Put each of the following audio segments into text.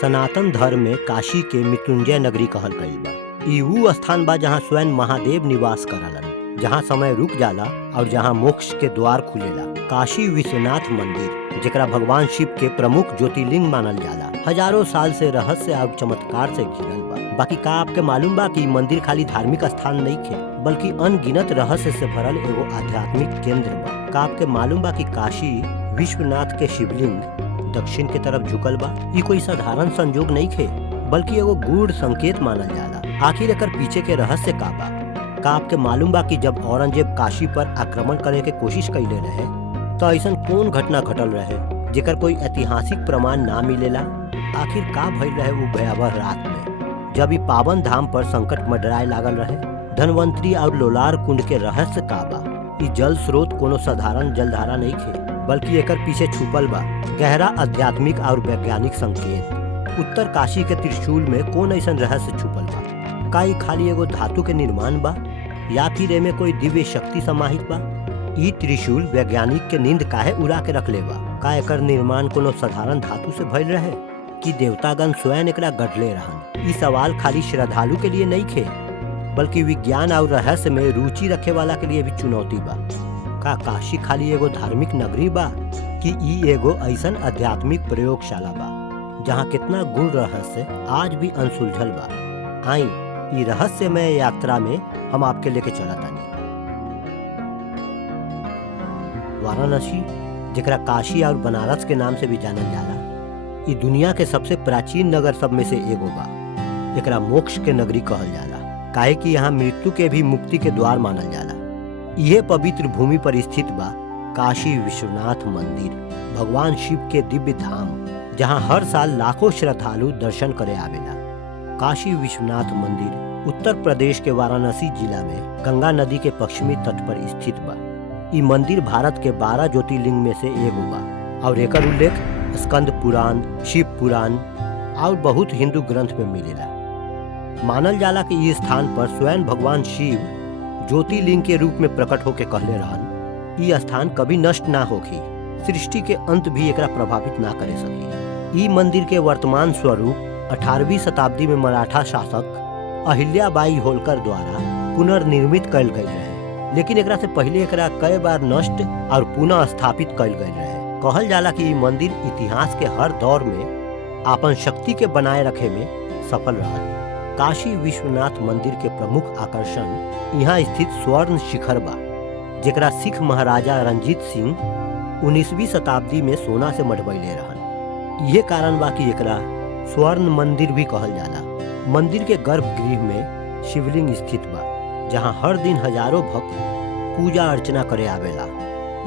सनातन धर्म में काशी के मृत्युंजय नगरी कहल गईल बा। ई ऊ स्थान बा जहाँ स्वयं महादेव निवास करलन, जहाँ समय रुक जाला और जहाँ मोक्ष के द्वार खुलेला। काशी विश्वनाथ मंदिर, जेकरा भगवान शिव के प्रमुख ज्योतिर्लिंग मानल जाला, हजारों साल से रहस्य और चमत्कार से घिरल बा। बाकी का आपके मालूम बा कि मंदिर खाली धार्मिक स्थान नहीं खे, बल्कि अनगिनत रहस्य से भरल एगो आध्यात्मिक केंद्र बा। का आपके मालूम बा कि काशी विश्वनाथ के शिवलिंग दक्षिण के तरफ झुकल बा? ई कोई साधारण संजोग नहीं खे, बल्कि एगो गूढ़ संकेत मानल जाला। आखिर एकर पीछे के रहस्य का बा? का आपके मालूम बा कि जब औरंगजेब काशी पर आक्रमण करे के कोशिश कैले रहे तो ऐसा कौन घटना घटल रहे जेकर कोई ऐतिहासिक प्रमाण ना मिलेला? आखिर का भइल रहे वो भयावह रात में जब ई पावन धाम पर संकट मंडराए लागल रहे? धनवंतरी और लोलार कुंड के रहस्य का बा? ई जल स्रोत कोनो साधारण जलधारा नहीं खे, बल्कि एकर पीछे छुपल बा गहरा आध्यात्मिक और वैज्ञानिक संकेत। उत्तर काशी के त्रिशूल में कौन ऐसा रहस्य छुपल बा? का ई खाली एगो धातु के निर्माण बा या फिर एमे कोई दिव्य शक्ति समाहित बा? ई त्रिशूल वैज्ञानिक के नींद काहे उड़ा के रखले बा? का एकर निर्माण कोनो साधारण धातु से भइल रहे कि देवतागण स्वयं एकरा गढ़ले रहन? ई सवाल खाली श्रद्धालु के लिए नहीं खे, बल्कि विज्ञान और रहस्य में रुचि रखे वाला के लिए भी चुनौती बा। का काशी खाली एगो धार्मिक नगरी बा कि ई एगो ऐसन आध्यात्मिक प्रयोगशाला बा जहाँ कितना गुण रहस्य आज भी अनसुलझल बा? आई ई रहस्यमय यात्रा में हम आपके लेके चलत तानी। वाराणसी, जेकरा काशी और बनारस के नाम से भी जानल जाला, ई दुनिया के सबसे प्राचीन नगर सब में से एगो बा। एकरा मोक्ष के नगरी कहल जाला, काहे कि यहाँ मृत्यु के भी मुक्ति के द्वार मानल जाला। यह पवित्र भूमि पर स्थित बा काशी विश्वनाथ मंदिर, भगवान शिव के दिव्य धाम, जहाँ हर साल लाखों श्रद्धालु दर्शन करे आवेला। काशी विश्वनाथ मंदिर उत्तर प्रदेश के वाराणसी जिला में गंगा नदी के पश्चिमी तट पर स्थित बा। ई मंदिर भारत के 12 ज्योतिर्लिंग में से एगो बा और एकर उल्लेख स्कंद पुराण, शिव पुराण और बहुत हिंदू ग्रंथ में मिलेला। मानल जाला कि इस स्थान पर स्वयं भगवान शिव ज्योतिर्लिंग के रूप में प्रकट होके कहले रहन, ई स्थान कभी नष्ट ना होखी, सृष्टि के अंत भी एकरा प्रभावित ना करे सकी। ई मंदिर के वर्तमान स्वरूप 18वीं शताब्दी में मराठा शासक अहिल्याबाई होलकर द्वारा पुनर्निर्मित कयल गई रहे, लेकिन एकरा से पहले एकरा कई बार नष्ट और पुनः स्थापित कयल गई रहे। कहल जाला कि ई मंदिर इतिहास के हर दौर में आपन शक्ति के बनाए रखे में सफल रहा। काशी विश्वनाथ मंदिर के प्रमुख आकर्षण यहाँ स्थित स्वर्ण शिखर बा, जेकरा सिख महाराजा रंजीत सिंह 19वीं शताब्दी में सोना से मढ़वैले रहन। यह कारण बा कि एकरा स्वर्ण मंदिर भी कहल जाला। मंदिर के गर्भगृह में शिवलिंग स्थित बा, जहाँ हर दिन हजारों भक्त पूजा अर्चना करे आवेला।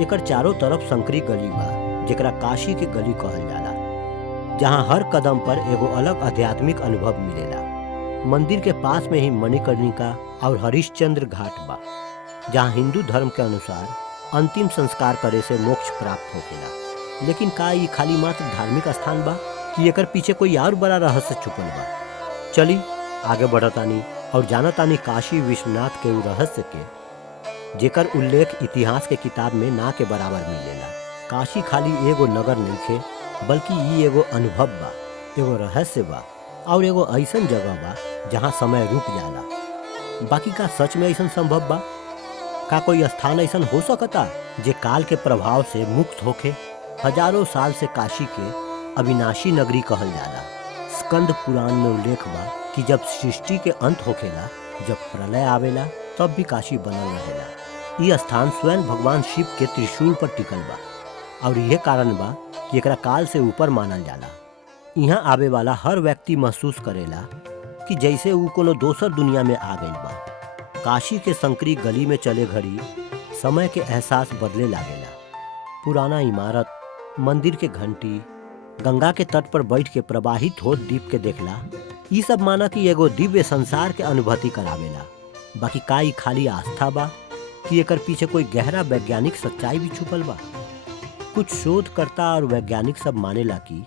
एकर चारों तरफ संकरी गली बा, जेकरा काशी के गली कहल जाला, जहाँ हर कदम पर एगो अलग आध्यात्मिक अनुभव मिलेला। मंदिर के पास में ही मणिकर्णिका और हरिश्चंद्र घाट बा, जहाँ हिंदू धर्म के अनुसार अंतिम संस्कार करे से मोक्ष प्राप्त होखेला। लेकिन का ई खाली मात्र धार्मिक स्थान बा कि एकर पीछे कोई और बड़ा रहस्य छुपल बा? चली आगे बढ़तानी और जानतानी काशी विश्वनाथ के उ रहस्य के जेकर उल्लेख इतिहास के किताब में ना के बराबर मिलेला। काशी खाली एगो नगर नहीं खे, बल्कि ई एगो अनुभव बा, एगो रहस्य बा और एगो ऐसन जगह बा जहाँ समय रुक जाला। बाकी का सच में ऐसा संभव बा? का कोई स्थान ऐसा हो सकता जे काल के प्रभाव से मुक्त होके? हजारों साल से काशी के अविनाशी नगरी कहल जाला। स्कंद पुराण में उल्लेख बा कि जब सृष्टि के अंत होखेला, जब प्रलय आवेला, तब भी काशी बनल रहेला। यह स्थान स्वयं भगवान शिव के त्रिशूल पर टिकल बा और यह कारण बा कि एकरा काल से ऊपर मानल जाला। यहाँ आवे वाला हर व्यक्ति महसूस करेला कि जैसे वो कोनो दोसर दुनिया में आ गई बा। काशी के संकरी गली में चले घड़ी समय के एहसास बदले लागेला। पुराना इमारत, मंदिर के घंटी, गंगा के तट पर बैठ के प्रवाहित होत दीप के देखला, ई सब माना कि एगो दिव्य संसार के अनुभूति करावेला। बाकी का ई खाली आस्था बा कि एकर पीछे कोई गहरा वैज्ञानिक सच्चाई भी छुपल बा? कुछ शोधकर्ता और वैज्ञानिक सब मानेला कि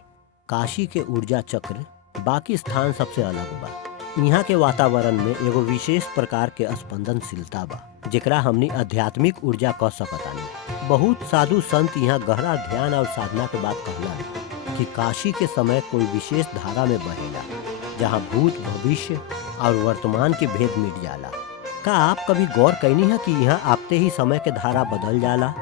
काशी के ऊर्जा चक्र बाकी स्थान सबसे अलग बा। यहाँ के वातावरण में एगो विशेष प्रकार के स्पंदनशीलता बा, जेकरा हमनी आध्यात्मिक ऊर्जा कह सकतानी। बहुत साधु संत यहाँ गहरा ध्यान और साधना के बात कहला। कि काशी के समय कोई विशेष धारा में बहेला, जहाँ भूत भविष्य और वर्तमान के भेद मिट जाला। का आप कभी गौर कैनी है कि यहाँ आपते ही समय के धारा बदल जाला?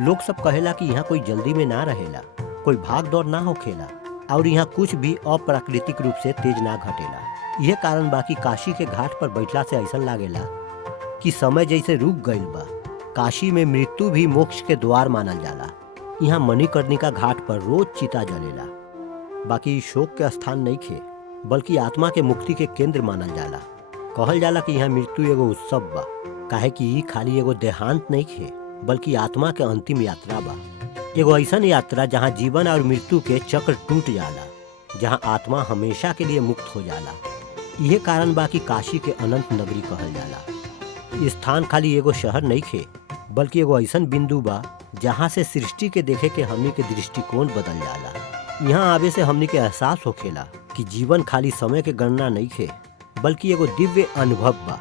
लोग सब कहेला कि यहाँ कोई जल्दी में ना रहेला, कोई भाग दौड़ ना होखेला और यहाँ कुछ भी अप्राकृतिक रूप से तेज ना घटेला। यह कारण बा कि काशी के घाट पर बैठला से ऐसा लागेला कि समय जैसे रुक गईल बा। काशी में मृत्यु भी मोक्ष के द्वार मानल जाला। यहाँ मणिकर्णिका घाट पर रोज चिता जलेला। बाकी शोक के स्थान नहीं खे, बल्कि आत्मा के मुक्ति के केंद्र मानल जाला। कहल जाला कि यहाँ मृत्यु एगो उत्सव बा, काहे कि ई खाली एगो देहांत नहीं खे, बल्कि आत्मा के अंतिम यात्रा बा। एगो ऐसन यात्रा जहाँ जीवन और मृत्यु के चक्र टूट जाला, जहाँ आत्मा हमेशा के लिए मुक्त हो जाला। यह कारण बा कि काशी के अनंत नगरी कहल जाला। इस स्थान खाली एगो शहर नहीं खे, बल्कि एगो ऐसन बिंदु बा जहाँ से सृष्टि के देखे के हमनी के दृष्टिकोण बदल जाला। यहाँ आवे से हमनी के एहसास होखेला कि जीवन खाली समय के गणना नहीं खे, बल्कि एगो दिव्य अनुभव बा।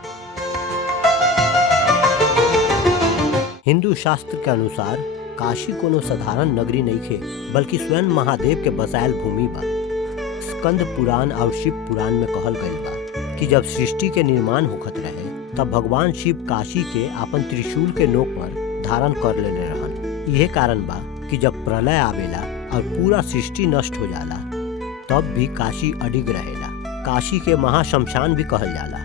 हिंदू शास्त्र के अनुसार काशी कोनो साधारण नगरी नहीं खे, बल्कि स्वयं महादेव के बसायल भूमि बा। स्कंद पुराण और शिव पुराण में कहल गईल बा कि जब सृष्टि के निर्माण होखत रहे, तब भगवान शिव काशी के अपन त्रिशूल के नोक पर धारण कर लेले रहन। यह कारण बा कि जब प्रलय आवेला और पूरा सृष्टि नष्ट हो जाला, तब भी काशी अडिग रहेला। काशी के महाशमशान भी कहल जाला,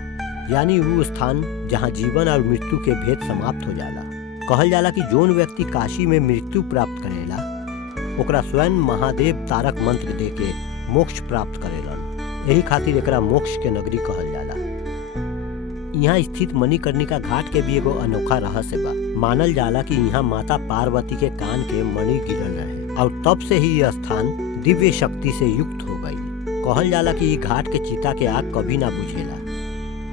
यानी वो स्थान जहाँ जीवन और मृत्यु के भेद समाप्त हो जाला। कहल जाला कि जोन व्यक्ति काशी में मृत्यु प्राप्त करेला, ओकरा स्वयं महादेव तारक मंत्र दे के मोक्ष प्राप्त करेलन। यही खातिर एकरा मोक्ष के नगरी कहल जाला। यहाँ स्थित मणिकर्णिका घाट के भी एगो अनोखा रहस्य बा। मानल जाला कि यहाँ माता पार्वती के कान के मणि गिरल रहे और तब से ही यह स्थान दिव्य शक्ति से युक्त हो गई। कहल जाला कि ये घाट के चिता के आग कभी ना बुझेला,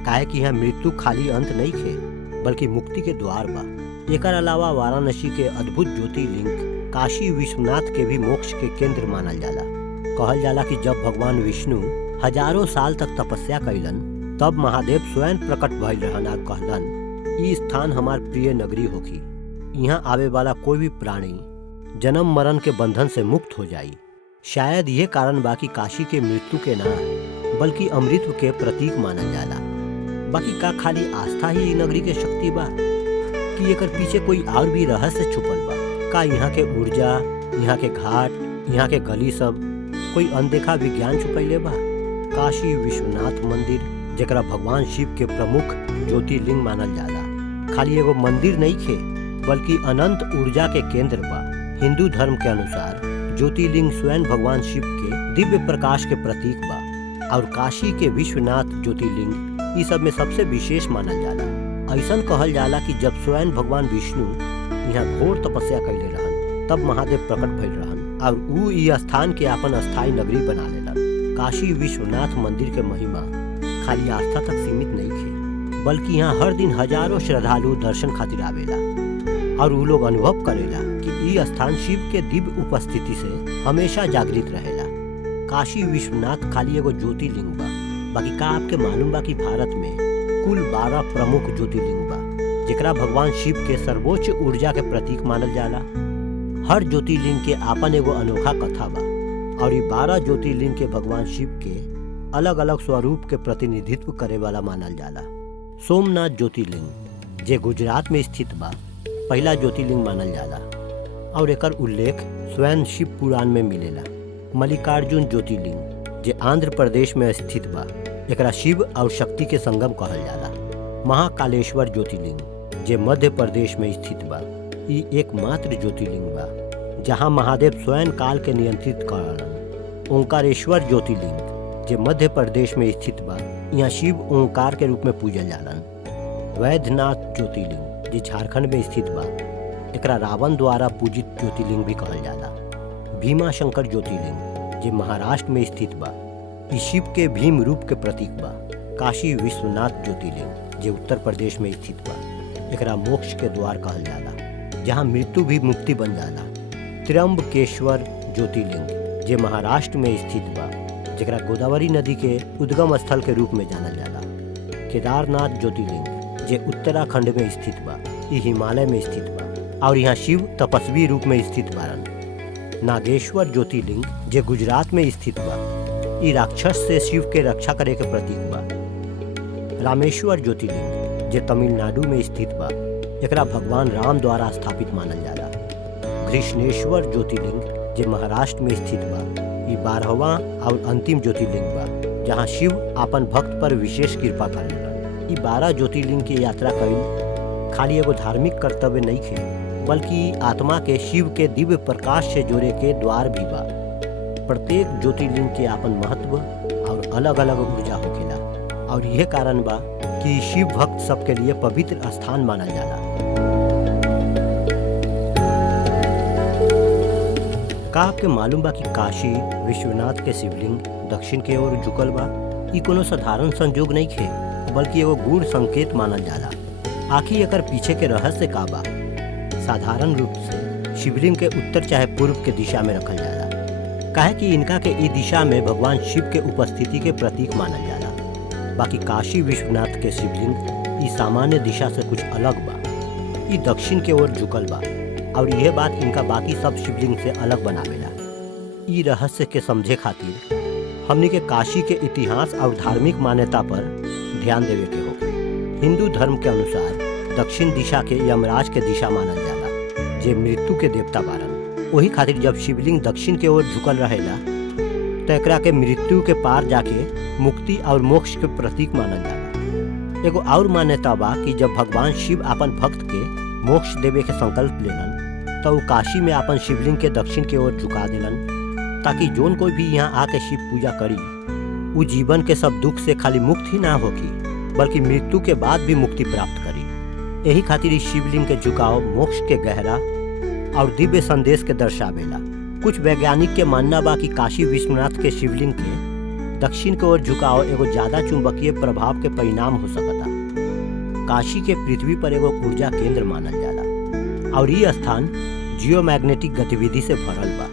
काहे कि यहाँ मृत्यु खाली अंत नहीं खे, बल्कि मुक्ति के द्वार बा। एकर अलावा वाराणसी के अद्भुत ज्योतिर्लिंग काशी विश्वनाथ के भी मोक्ष के केंद्र मानल जाला। कहल जाला कि जब भगवान विष्णु हजारों साल तक तपस्या कैलन, तब महादेव स्वयं प्रकट भइल रहन और कहलन, ई स्थान हमार प्रिय नगरी होखी। यहाँ आवे वाला कोई भी प्राणी जन्म मरण के बंधन से मुक्त हो जाई। शायद ये कारण बा कि काशी के मृत्यु के ना, बल्कि अमृत के प्रतीक मानल जाला। बाकी का खाली आस्था ही नगरी के शक्ति बा कि एकर पीछे कोई और भी रहस्य छुपल बा? का यहाँ के ऊर्जा, यहाँ के घाट, यहाँ के गली सब कोई अनदेखा विज्ञान छुपैले बा? काशी विश्वनाथ मंदिर, जेकरा भगवान शिव के प्रमुख ज्योतिर्लिंग मानल जाला, खाली एगो मंदिर नहीं खे, बल्कि अनंत ऊर्जा के केंद्र बा। हिंदू धर्म के अनुसार ज्योतिर्लिंग स्वयं भगवान शिव के दिव्य प्रकाश के प्रतीक बा और काशी के विश्वनाथ ज्योतिर्लिंग इस सब में सबसे विशेष मानल जाला। ऐसन कहल जाला कि जब स्वयं भगवान विष्णु यहाँ घोर तपस्या कैले रहन, तब महादेव प्रकट भइल रहन और ऊ ई स्थान के अपन स्थायी नगरी बना लेलन। काशी विश्वनाथ मंदिर के महिमा खाली आस्था तक सीमित नहीं थे, बल्कि यहाँ हर दिन हजारों श्रद्धालु दर्शन खातिर आवेला और वो लोग अनुभव करेला कि ये स्थान शिव के दिव्य उपस्थिति से हमेशा जागृत रहेला। काशी विश्वनाथ खाली एगो ज्योतिर्लिंग बा। बाकी का आपके मालूम बा कि भारत में कुल 12 प्रमुख ज्योतिर्लिंग बा, जेकरा भगवान शिव के सर्वोच्च ऊर्जा के प्रतीक मानल जाला। हर ज्योतिर्लिंग के आपन एगो अनोखा कथा बा और ये 12 ज्योतिर्लिंग के भगवान शिव के अलग अलग स्वरूप के प्रतिनिधित्व करे वाला मानल जाला। सोमनाथ ज्योतिर्लिंग जे गुजरात में स्थित बा, पहला ज्योतिर्लिंग मानल जाला और एकर उल्लेख स्वयं शिव पुराण में मिलेला। मल्लिकार्जुन ज्योतिर्लिंग जे आंध्र प्रदेश में स्थित बा, एकरा शिव और शक्ति के संगम कहल जाला। महाकालेश्वर ज्योतिर्लिंग जे मध्य प्रदेश में स्थित बा, ई एकमात्र ज्योतिर्लिंग बा जहाँ महादेव स्वयं काल के नियंत्रित करलन। ओंकारेश्वर ज्योतिर्लिंग जे मध्य प्रदेश में स्थित बा, यहाँ शिव ओंकार के रूप में पूजल जालन। वैद्यनाथ ज्योतिर्लिंग जे झारखंड में स्थित बा, एकरा रावण द्वारा पूजित ज्योतिर्लिंग भी कहल जाला। भीमाशंकर ज्योतिर्लिंग जे महाराष्ट्र में स्थित बा, ई शिव के भीम रूप के प्रतीक बा। काशी विश्वनाथ ज्योतिर्लिंग जे उत्तर प्रदेश में स्थित बा, एकरा मोक्ष के द्वार कहल जाला, जहाँ मृत्यु भी मुक्ति बन जाला। त्र्यंबकेश्वर ज्योतिर्लिंग जे महाराष्ट्र में स्थित बा, जेकरा गोदावरी नदी के उद्गम स्थल के रूप में जानल जाला। केदारनाथ ज्योतिर्लिंग जे उत्तराखंड में स्थित बा, ई हिमालय में स्थित बा और यहाँ शिव तपस्वी रूप में स्थित बारन। नागेश्वर ज्योतिर्लिंग जे गुजरात में स्थित बा, ई राक्षस से शिव के रक्षा करे के प्रतीक बा। रामेश्वर ज्योतिर्लिंग जे तमिलनाडु में स्थित बा, एकरा भगवान राम द्वारा स्थापित मानल जाला। कृष्णेश्वर ज्योतिर्लिंग जे महाराष्ट्र में स्थित बा, ई 12वां और अंतिम ज्योतिर्लिंग बा, जहाँ शिव अपन भक्त पर विशेष कृपा करेलन। ई 12 ज्योतिर्लिंग की यात्रा कईल खाली एगो धार्मिक कर्तव्य नहीं खे, बल्कि आत्मा के शिव के दिव्य प्रकाश से जोड़े के द्वार भी बा। प्रत्येक ज्योतिर्लिंग के आपन महत्व और अलग अलग ऊर्जा होखेला, और यह कारण बा कि शिव भक्त सबके लिए पवित्र स्थान मानल जाला। का आपके मालूम बा कि काशी विश्वनाथ के शिवलिंग दक्षिण के ओर झुकल बा? ई कोनो साधारण संजोग नहीं खे, बल्कि एगो गूढ़ संकेत मानल जाला। आखिर एकर पीछे के रहस्य का बा? साधारण रूप से शिवलिंग के उत्तर चाहे पूर्व के दिशा में रखल जाला, काहे कि इनका के ई दिशा में भगवान शिव के उपस्थिति के प्रतीक मानल जाला। बाकी काशी विश्वनाथ के शिवलिंग ई सामान्य दिशा से कुछ अलग बा। ई दक्षिण के ओर झुकल बा, और यह बात इनका बाकी सब शिवलिंग से अलग बनावेला। ई रहस्य के समझे खातिर हमनी के काशी के इतिहास और धार्मिक मान्यता पर ध्यान देवे के होगी। हिंदू धर्म के अनुसार दक्षिण दिशा के यमराज के दिशा मानल जाला, जे मृत्यु के देवता बारन। वही खातिर जब शिवलिंग दक्षिण के ओर झुकल रहेला तो एकरा के मृत्यु के पार जाके मुक्ति और मोक्ष के प्रतीक मानल जाला। एगो और मान्यता बा कि जब भगवान शिव अपन भक्त के मोक्ष देवे के संकल्प लेलन तो वो काशी में अपन शिवलिंग के दक्षिण के ओर झुका देलन, ताकि जोन कोई भी यहाँ आके शिव पूजा करी वो जीवन के सब दुख से खाली मुक्त ही ना होगी, बल्कि मृत्यु के बाद भी मुक्ति प्राप्त करी। यही खातिर इस शिवलिंग के झुकाव मोक्ष के गहरा और दिव्य संदेश के दर्शावेला। कुछ वैज्ञानिक के मानना बा कि काशी विश्वनाथ के शिवलिंग के दक्षिण की ओर झुकाव एगो ज्यादा चुंबकीय प्रभाव के परिणाम हो सकता। काशी के पृथ्वी पर एगो ऊर्जा केंद्र मानल जाला और ये स्थान जियोमैग्नेटिक गतिविधि से भरल बा।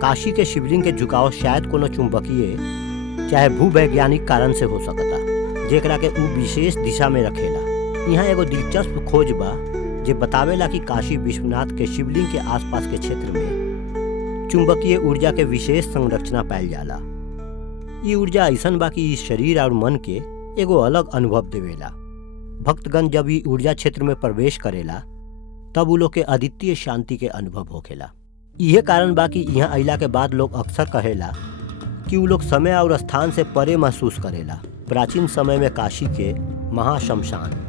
काशी के शिवलिंग के झुकाव शायद कोनो चुंबकीय चाहे भूवैज्ञानिक कारण से हो सकता, जेकरा के उ विशेष दिशा में रखेला। यहाँ एगो दिलचस्प खोज बा जे बतावेला कि काशी विश्वनाथ के शिवलिंग के आसपास के क्षेत्र में चुंबकीय ऊर्जा के विशेष संरचना पायल जाला। ये ऊर्जा ऐसन बा कि शरीर और मन के एगो अलग अनुभव देवेला। भक्तगण जब ये ऊर्जा क्षेत्र में प्रवेश करेला तब उ लोग के अद्वितीय शांति के अनुभव होखेला। यह कारण बा कि यहाँ अइला के बाद लोग अक्सर कहेला कि उ लोग समय और स्थान से परे महसूस करेला। प्राचीन समय में काशी के महाशमशान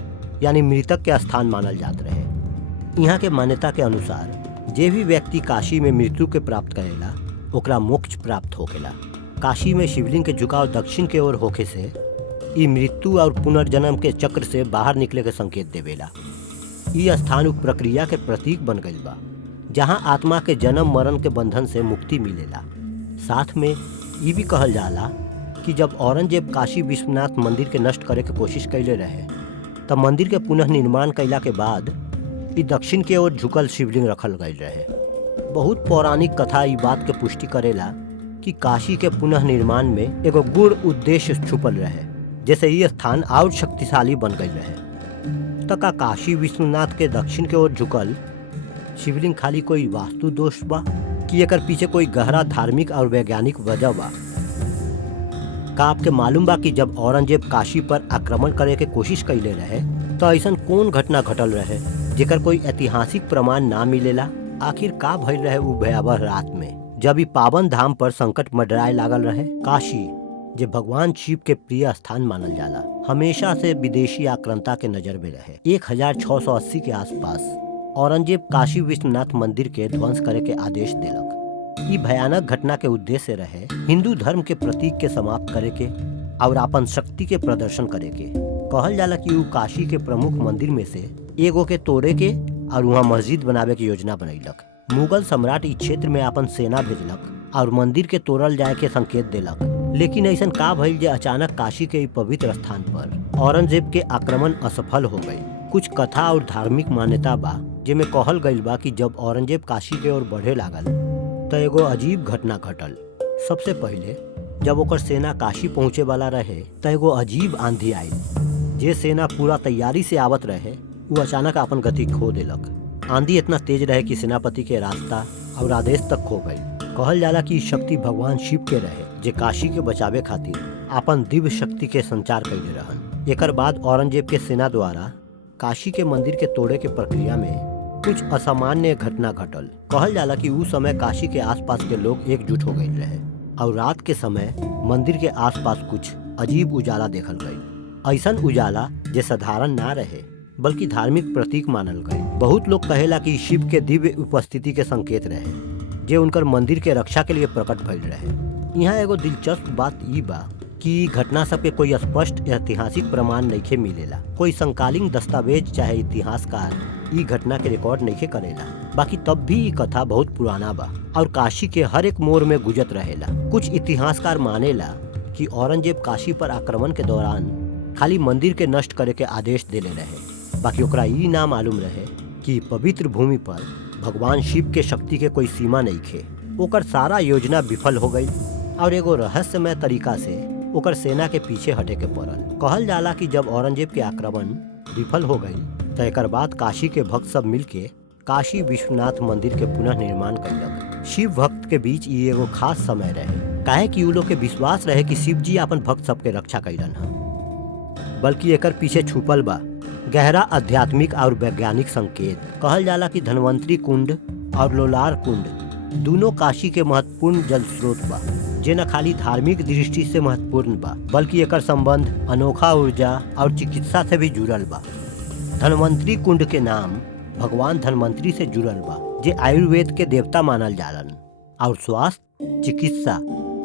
यानी मृतक के स्थान मानल जात रहे। यहाँ के मान्यता के अनुसार जे भी व्यक्ति काशी में मृत्यु के प्राप्त करेला ओकरा मोक्ष प्राप्त होखेला। काशी में शिवलिंग के झुकाव दक्षिण के ओर होखे से ई मृत्यु और पुनर्जन्म के चक्र से बाहर निकले के संकेत देवेला। ई स्थान उप प्रक्रिया के प्रतीक बन गईल बा, जहाँ आत्मा के जन्म मरण के बंधन से मुक्ति मिलेला। साथ में ये भी कहल जाला कि जब औरंगजेब काशी विश्वनाथ मंदिर के नष्ट करे के कोशिश कैले रहे तब मंदिर के पुनः निर्माण कैला के बाद ई दक्षिण के ओर झुकल शिवलिंग रखल गईल रहे। बहुत पौराणिक कथा ई बात के पुष्टि करेला कि काशी के पुनः निर्माण में एगो गूढ़ उद्देश्य छुपल रहे, जैसे ये स्थान और शक्तिशाली बन गई रहे। तका काशी विश्वनाथ के दक्षिण के ओर झुकल शिवलिंग खाली कोई वास्तु दोष बा कि एकर पीछे कोई गहरा धार्मिक और वैज्ञानिक वजह बा? का आपके मालूम बा कि जब औरंगजेब काशी पर आक्रमण करे के कोशिश कैले रहे तो ऐसन कौन घटना घटल रहे जेकर कोई ऐतिहासिक प्रमाण ना मिलेला? आखिर का भइल रहे वो भयावह रात में जब ई पावन धाम पर संकट मंडराए लागल रहे? काशी जे भगवान शिव के प्रिय स्थान मानल जाला, हमेशा से विदेशी आक्रांता के नजर में रहे। 1680 के आसपास औरंगजेब काशी विश्वनाथ मंदिर के ध्वंस करे के आदेश देलक। ई भयानक घटना के उद्देश्य रहे हिंदू धर्म के प्रतीक के समाप्त करे के और अपन शक्ति के प्रदर्शन करे के। कहल जाला कि वो काशी के प्रमुख मंदिर में से एगो के तोड़े के और वहाँ मस्जिद बनावे की योजना बनैलक। मुगल सम्राट इस क्षेत्र में अपन सेना भेजलक और मंदिर के तोड़ल जाए के संकेत देलक। लेकिन ऐसा का भइल जे अचानक काशी के पवित्र स्थान पर औरंगजेब के आक्रमण असफल हो गए। कुछ कथा और धार्मिक मान्यता बा जेमे कहल गईल बा कि जब औरंगजेब काशी के ओर बढ़े लागल तो एगो अजीब घटना घटल। सबसे पहले जब ओकर सेना काशी पहुँचे वाला रहे तो एगो अजीब आंधी आयल। जे सेना पूरा तैयारी से आवत रहे वो अचानक अपन गति खो देलक। आंधी इतना तेज रहे कि सेनापति के रास्ता और आदेश तक खो गई। कहल जाला कि शक्ति भगवान शिव के रहे जे काशी के बचावे खातिर अपन दिव्य शक्ति के संचार कैले रहन। एकर बाद औरंगजेब के सेना द्वारा काशी के मंदिर के तोड़े के प्रक्रिया में कुछ असामान्य घटना घटल। कहल जाला कि उस समय काशी के आसपास के लोग एकजुट हो गए रहे और रात के समय मंदिर के आसपास कुछ अजीब उजाला देखल गई। ऐसन उजाला जे साधारण ना रहे बल्कि धार्मिक प्रतीक मानल गए। बहुत लोग कहेला कि शिव के दिव्य उपस्थिति के संकेत रहे जे उनकर मंदिर के रक्षा के लिए प्रकट भइल रहे। यहाँ एगो दिलचस्प बात ई बा कि घटना सब के कोई स्पष्ट ऐतिहासिक प्रमाण नइखे मिलेला। कोई समकालीन दस्तावेज चाहे इतिहासकार ई घटना के रिकॉर्ड नइखे करेला। बाकी तब भी ई कथा बहुत पुराना बा और काशी के हर एक मोड़ में गुजत रहेला। कुछ इतिहासकार मानेला कि औरंगजेब काशी पर आक्रमण के दौरान खाली मंदिर के नष्ट करे के आदेश देले रहे। बाकी ओकरा ई ना मालूम रहे कि पवित्र भूमि पर भगवान शिव के शक्ति के कोई सीमा नइखे। ओकर सारा योजना विफल हो गई और एगो रहस्यमय तरीका से ओकर सेना के पीछे हटे के पड़ल। कहल जाला कि जब औरंगजेब के आक्रमण विफल हो गई तो एकर बाद काशी के भक्त सब मिलके काशी विश्वनाथ मंदिर के पुनः निर्माण कैलक। शिव भक्त के बीच ई एगो खास समय रहे, काहे कि उ लोग के विश्वास रहे कि शिव जी अपन भक्त सब के रक्षा कैलन ह। बल्कि एकर पीछे छुपल बा गहरा आध्यात्मिक और वैज्ञानिक संकेत। कहल जाला कि धन्वंतरी कुंड और लोलार कुंड दोनों काशी के महत्वपूर्ण जल स्रोत बा, जे न खाली धार्मिक दृष्टि से महत्वपूर्ण बा बल्कि एकर संबंध अनोखा ऊर्जा और चिकित्सा से भी जुड़ल बा। धन्वंतरी कुंड के नाम भगवान धन्वंतरी से जुड़ल बा, जे आयुर्वेद के देवता मानल जालन और स्वास्थ्य, चिकित्सा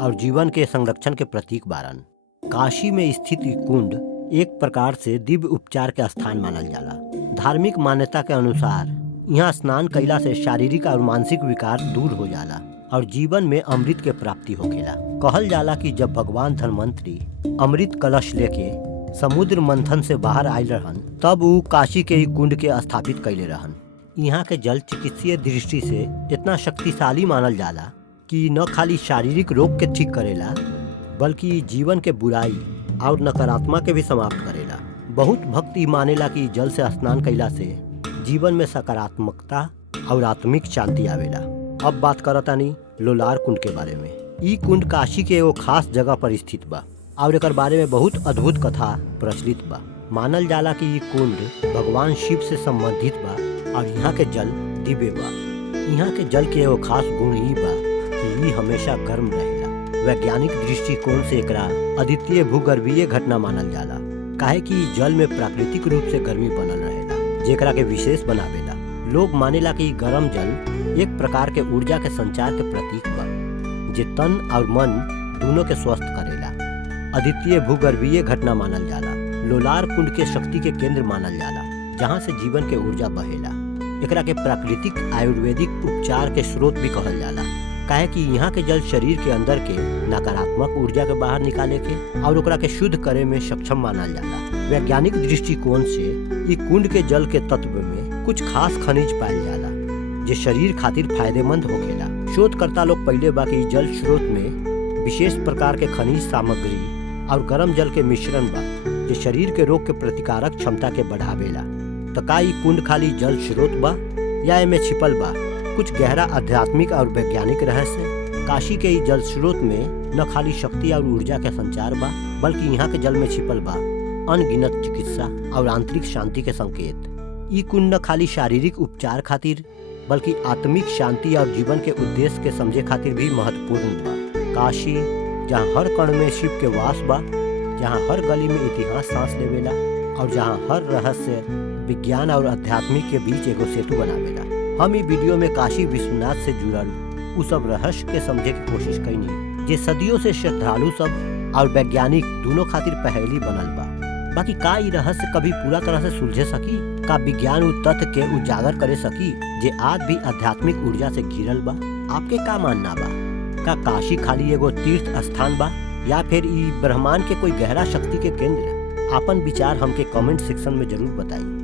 और जीवन के संरक्षण के प्रतीक बारन। काशी में स्थित ई कुंड एक प्रकार से दिव्य उपचार के स्थान मानल जाला। धार्मिक मान्यता के अनुसार यहाँ स्नान कैला से शारीरिक और मानसिक विकार दूर हो जाला और जीवन में अमृत के प्राप्ति होखेला। कहल जाला कि जब भगवान धन्वंतरी अमृत कलश लेके समुद्र मंथन से बाहर आयल रहन तब वो काशी के कुंड के स्थापित कैले रहन। यहाँ के जल चिकित्सीय दृष्टि से इतना शक्तिशाली मानल जाला कि न खाली शारीरिक रोग के ठीक करेला बल्कि जीवन के बुराई और नकारात्मक के भी समाप्त करेला। बहुत भक्त ई मानेला कि जल से स्नान कैला से जीवन में सकारात्मकता और आत्मिक शांति आवेला। अब बात करतानी लोलार कुंड के बारे में। ई कुंड काशी के एगो खास जगह पर स्थित बा और एकर बारे में बहुत अद्भुत कथा प्रचलित बा। मानल जाला कि ई कुंड भगवान शिव से संबंधित बा और यहाँ के जल दिव्य बा। यहाँ के जल के एगो खास गुण ई बा कि ई हमेशा गर्म रहेला। वैज्ञानिक दृष्टिकोण से एकरा अद्वितीय भूगर्भीय घटना मानल जाला, काहे कि जल में प्राकृतिक रूप से गर्मी बनल रहेला जेकरा के विशेष बनावेला। लोग मानेला कि गरम जल एक प्रकार के ऊर्जा के संचार के प्रतीक बा, जे तन और मन दोनों के स्वस्थ करेला। अद्वितीय भूगर्भीय घटना मानल जाला। लोलार कुंड के शक्ति के केंद्र मानल जाला, जहाँ से जीवन के ऊर्जा बहेला। एकरा के प्राकृतिक आयुर्वेदिक उपचार के स्रोत भी कहल जाला, काहे कि यहाँ के जल शरीर के अंदर के नकारात्मक ऊर्जा के बाहर निकाले के और ओकरा के शुद्ध करे में सक्षम मानल जाला। वैज्ञानिक दृष्टिकोण से ई कुंड के जल के तत्व में कुछ खास खनिज पायल जाला, जे शरीर खातिर फायदेमंद होखेला। शोधकर्ता लोग पहले बाकी जल स्रोत में विशेष प्रकार के खनिज सामग्री और गर्म जल के मिश्रण बा, जे शरीर के रोग के प्रतिकारक क्षमता के बढ़ावेला। तो का ई कुंड खाली जल स्रोत बा या एमे छिपल बा कुछ गहरा आध्यात्मिक और वैज्ञानिक रहस्य? काशी के ई जल स्रोत में न खाली शक्ति और ऊर्जा के संचार बा बल्कि यहाँ के जल में छिपल बा अनगिनत चिकित्सा और आंतरिक शांति के संकेत। ई कुंड न खाली शारीरिक उपचार खातिर बल्कि आत्मिक शांति और जीवन के उद्देश्य के समझे खातिर भी महत्वपूर्ण बा। काशी जहाँ हर कण में शिव के वास बा, जहाँ हर गली में इतिहास सांस लेवेला और जहाँ हर रहस्य विज्ञान और आध्यात्मिक के बीच एगो सेतु बनावेला। हम ई वीडियो में काशी विश्वनाथ से जुड़ल उ सब रहस्य के समझे की कोशिश कैनी, जे सदियों से श्रद्धालु सब और वैज्ञानिक दोनों खातिर पहेली बनल बा। बाकी का ई रहस्य कभी पूरा तरह से सुलझे सकी? का विज्ञान उ तथ्य के उजागर करे सकी जे आज भी आध्यात्मिक ऊर्जा से घिरल बा? आपके का मानना बा? का काशी खाली एगो तीर्थ स्थान बा या फिर ई ब्रह्मांड के कोई गहरा शक्ति के केंद्र? आपन विचार हमके कमेंट सेक्शन में जरूर बताई।